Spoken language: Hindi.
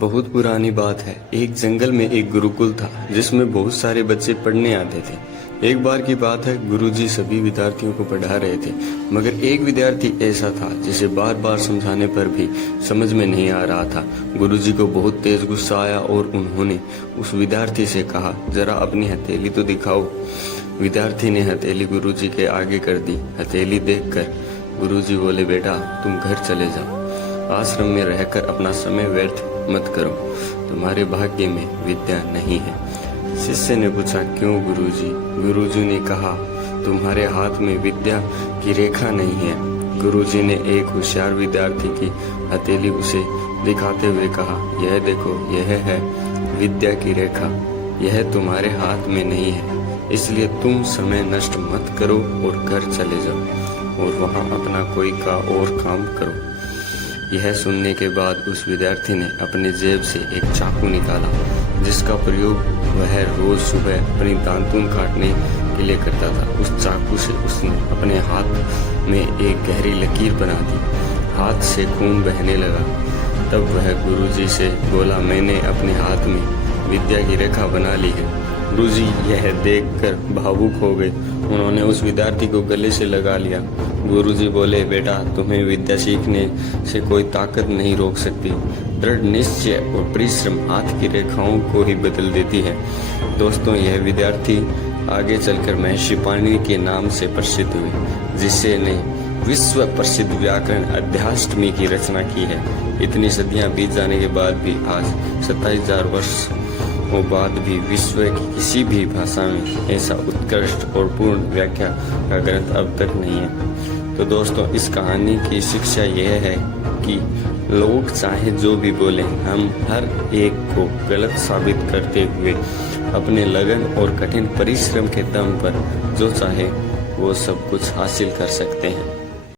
बहुत पुरानी बात है। एक जंगल में एक गुरुकुल था जिसमें बहुत सारे बच्चे पढ़ने आते थे। एक बार की बात है, गुरुजी सभी विद्यार्थियों को पढ़ा रहे थे, मगर एक विद्यार्थी ऐसा था जिसे बार बार समझाने पर भी समझ में नहीं आ रहा था। गुरुजी को बहुत तेज गुस्सा आया और उन्होंने उस विद्यार्थी से कहा, जरा अपनी हथेली तो दिखाओ। विद्यार्थी ने हथेली गुरुजी के आगे कर दी। हथेली देखकर गुरुजी बोले, बेटा तुम घर चले जाओ, आश्रम में रहकर अपना समय व्यर्थ मत करो, तुम्हारे भाग्य में विद्या नहीं है। शिष्य ने पूछा, क्यों गुरुजी? गुरुजी ने कहा, तुम्हारे हाथ में विद्या की रेखा नहीं है। गुरुजी ने एक होशियार विद्यार्थी की हथेली उसे दिखाते हुए कहा, यह देखो, यह है विद्या की रेखा, यह तुम्हारे हाथ में नहीं है, इसलिए तुम समय नष्ट मत करो और घर चले जाओ और वहां अपना कोई और काम करो। यह सुनने के बाद उस विद्यार्थी ने अपने जेब से एक चाकू निकाला, जिसका प्रयोग वह रोज सुबह अपनी दांतून काटने के लिए करता था। उस चाकू से उसने अपने हाथ में एक गहरी लकीर बना दी। हाथ से खून बहने लगा। तब वह गुरुजी से बोला, मैंने अपने हाथ में विद्या की रेखा बना ली है। गुरुजी यह देखकर भावुक हो गए। उन्होंने उस विद्यार्थी को गले से लगा लिया। गुरुजी बोले, बेटा तुम्हें विद्या सीखने से कोई ताकत नहीं रोक सकती। दृढ़ निश्चय और परिश्रम हाथ की रेखाओं को ही बदल देती है। दोस्तों, यह विद्यार्थी आगे चलकर महर्षि पाणिनि के नाम से प्रसिद्ध हुए, जिसने विश्व प्रसिद्ध व्याकरण अध्याष्टमी की रचना की है। इतनी सदियां बीत जाने के बाद भी आज 27,000 वर्षों बाद भी विश्व की किसी भी भाषा में ऐसा उत्कृष्ट और पूर्ण व्याख्या का ग्रंथ अब तक नहीं है। तो दोस्तों, इस कहानी की शिक्षा यह है कि लोग चाहे जो भी बोलें, हम हर एक को गलत साबित करते हुए अपने लगन और कठिन परिश्रम के दम पर जो चाहे वो सब कुछ हासिल कर सकते हैं।